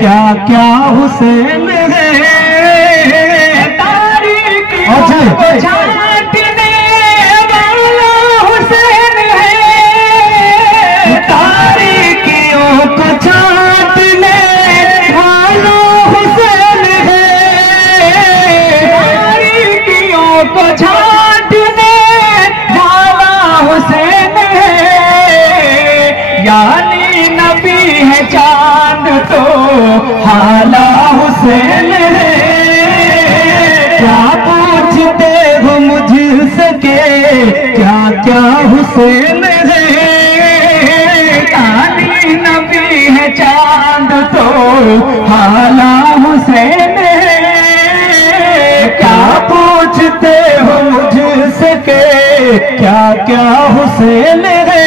क्या क्या हुसैन है, तारीखों को छांटने वाला हुसैन है, तारीखों को छांटने वाला हुसैन है, तारीखों को छांटने वाला हुसैन है, यानी नबी है चांद तो हाला हुसैन है। क्या पूछते हो मुझसे के क्या क्या हुसैन है, यानी नबी है चांद तो हाला हुसैन है। क्या पूछते हो मुझसे के क्या क्या हुसैन है,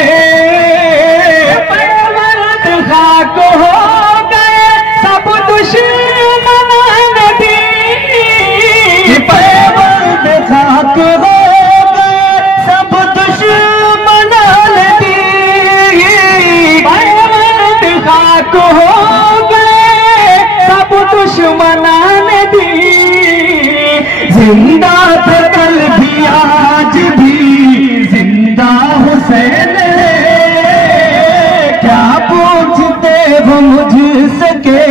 खाक हो गए सब दुश्मन नदी, पैबंद खाक हो गए सब दुश्मन नदी, पैबंद खाक हो गए सब दुश्मन नदी, जिंदा थे कल भी आज भी जिंदा हुसैन है। क्या पूछते हो मुझसे के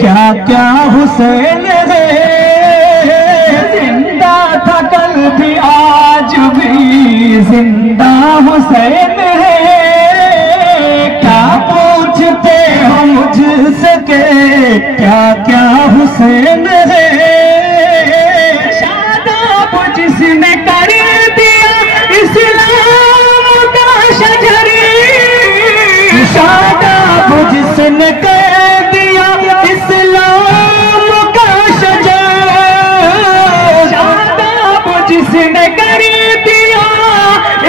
क्या क्या हुसैन है, जिंदा था कल भी आज भी जिंदा हुसैन है। क्या पूछते हो मुझसे के क्या क्या हुसैन है, शादाब जिसने कर दिया इस्लाम का शजरी, शादाब जिसने कर दिया इस्लाम का शजर, शादाब जिसने कर दिया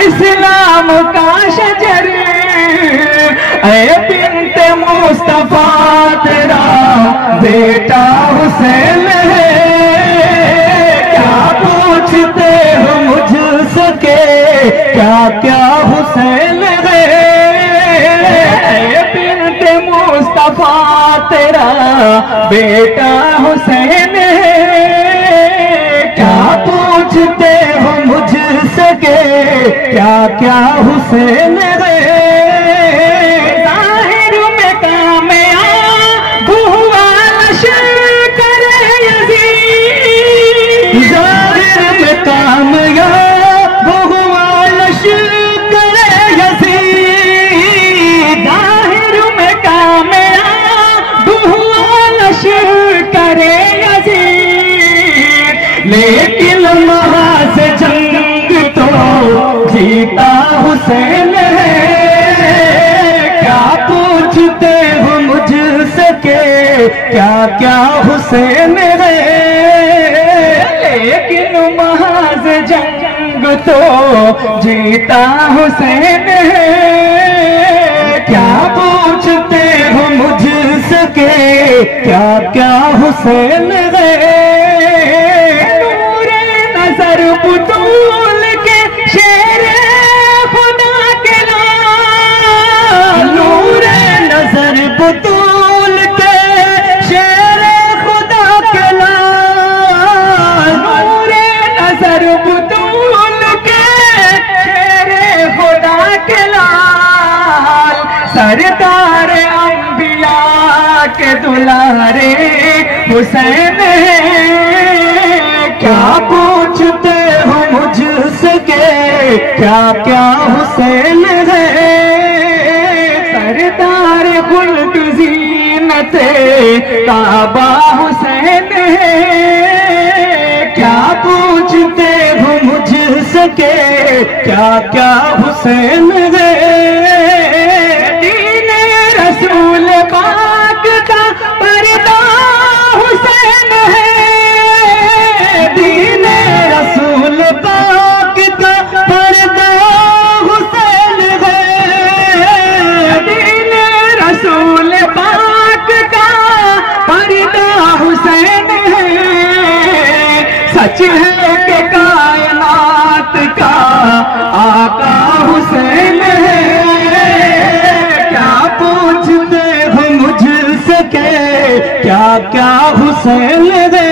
इस्लाम का शजर, ऐ बिन्ते मुस्तफा तेरा बेटा हुसैन है। क्या पूछते हो मुझसे के क्या क्या हुसैन है, बिन्ते मुस्तफा तेरा बेटा हुसैन है। क्या पूछते हो मुझसे के क्या क्या हुसैन है, जाहिर में कामयाब हुआ लश्कर यज़ीद, जाहिर में कामयाब हुआ लश्कर यज़ीद, जाहिर में कामयाब हुआ लश्कर यज़ीद, लेकिन महाज जंग तो जीता हुसैन है। क्या पूछते हो मुझसे के क्या क्या हुसैन है, लेकिन महाज जंग तो जीता हुसैन है। क्या पूछते हो मुझसे के क्या क्या हुसैन है, नूरे नजर बुतूल के शेरे खुदा के लाल, नूरे नजर बुतूल के शेरे खुदा के लाल, नूरे नजर बुतूल के शेरे खुदा के लाल, सरदार अंबिया के दुलारे हुसैन है। क्या पूछते हो मुझसे के क्या क्या हुसैन है, सरदार खुल्द ज़ीनत काबा हुसैन है। क्या पूछते हो मुझसे के क्या क्या हुसैन है, दीन रसूल पाक का पर्दा हुसैन है, दीन रसूल पाक का पर्दा हुसैन है, दीन रसूल पाक का पर्दा हुसैन है। सच है कि कायनात का आका हुसैन है। क्या पूछते हो मुझसे के क्या क्या हुसैन है।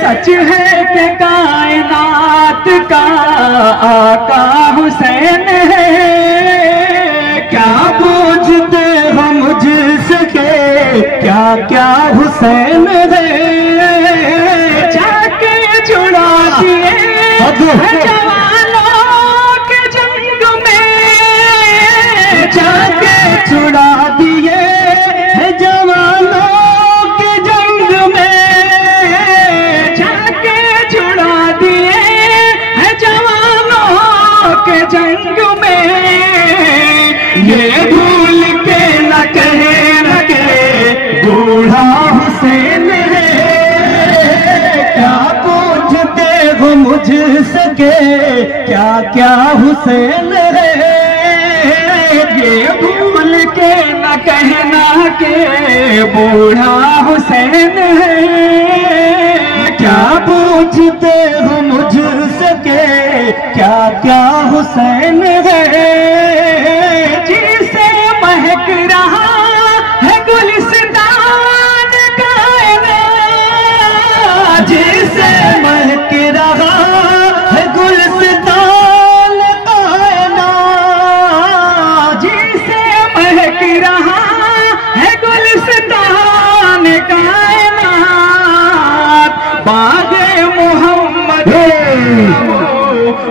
सच है कि कायनात का आका हुसैन है। क्या पूछते हो मुझसे क्या क्या हुसैन है। जाके छुड़ा दिए जवानों के जंग में, जाके छुड़ा दिए जवानों के जंग में, जाके छुड़ा दिए जवानों के जंग में। ये भूल के न कहे न के बूढ़ा हुसैन है। क्या पूछते हो मुझसे क्या क्या हुसैन है। ये भूल के न कहना के बूढ़ा हुसैन है। क्या पूछते हो मुझसे क्या क्या हुसैन है। जिसे महक रहा है गुलिस्तान कायनात, जिसे महक रहा है गुलिस्तान कायनात, जिसे महक रहा है गुलिस्तान कायनात। बागे मोहम्मद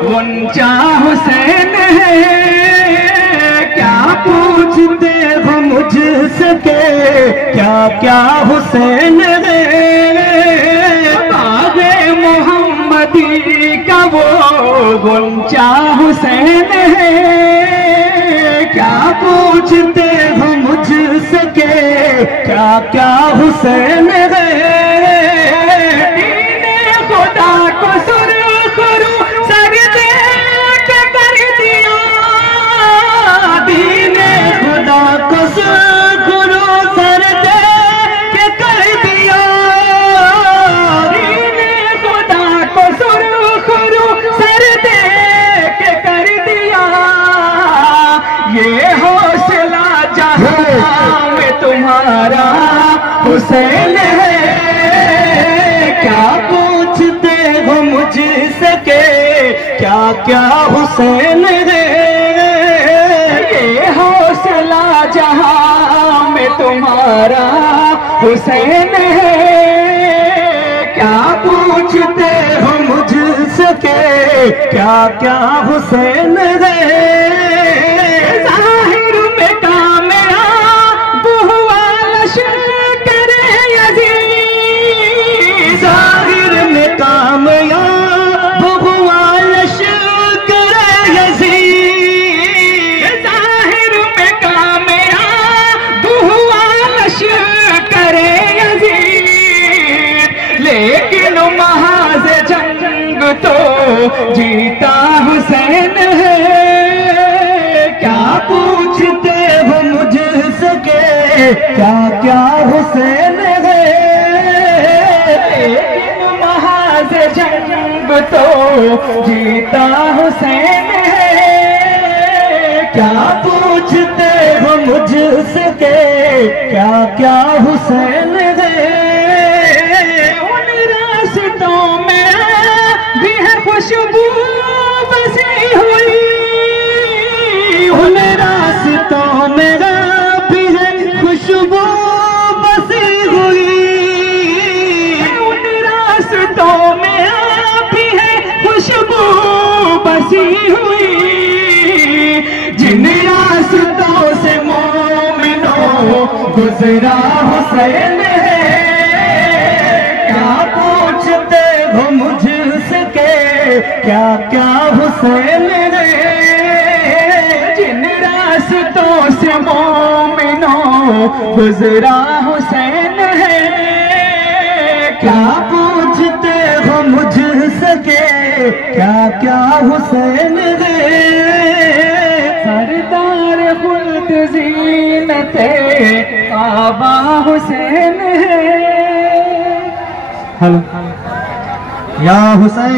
ऊंचा हुसैन है। क्या पूछते हो मुझसे क्या क्या हुसैन है। बागे मोहम्मदी का वो ऊंचा हुसैन है। क्या पूछते हो मुझसे क्या क्या हुसैन है। दीने खुदा को सुरखरू सर दे के कर दिया, दीने खुदा को सुरखरू सर दे के कर दिया, दीने खुदा को सुरखरू सर दे के कर दिया। ये हौसला जहां में तुम्हारा हुसैन है। क्या पूछते हो मुझसे क्या क्या हुसैन है। ये हौसला जहां में तुम्हारा हुसैन है। क्या पूछते हो मुझसे क्या क्या हुसैन है। जाहिर में कामयाब हुआ लश्कर यज़ीद, जाहिर में कामयाब हुआ लश्कर यज़ीद, जाहिर में कामयाब हुआ लश्कर यज़ीद। लेकिन महाज़ जंग तो जीता हुसैन है। क्या पूछते हो मुझसे क्या क्या हुसैन है। लेकिन महाज़ जंग तो जीता हुसैन है। क्या पूछते हो मुझसे क्या क्या हुसैन है। उन रास्तों में भी है खुशबू बसी हुई, उन रास्तों में भी है खुशबू बसी हुई, उन रास्तों में भी है खुशबू बसी हुई। जिन रास्तों से मोमिनों गुजरा हुसैन है। क्या पूछते हो मुझसे क्या क्या हुसैन है। जिन रास्तों से मोमिनों गुजरा हुसैन है। क्या पूछते हो मुझसे क्या क्या हुसैन है। सरदार खुल्द ज़ीनते काबा हुसैन है। या हुसैन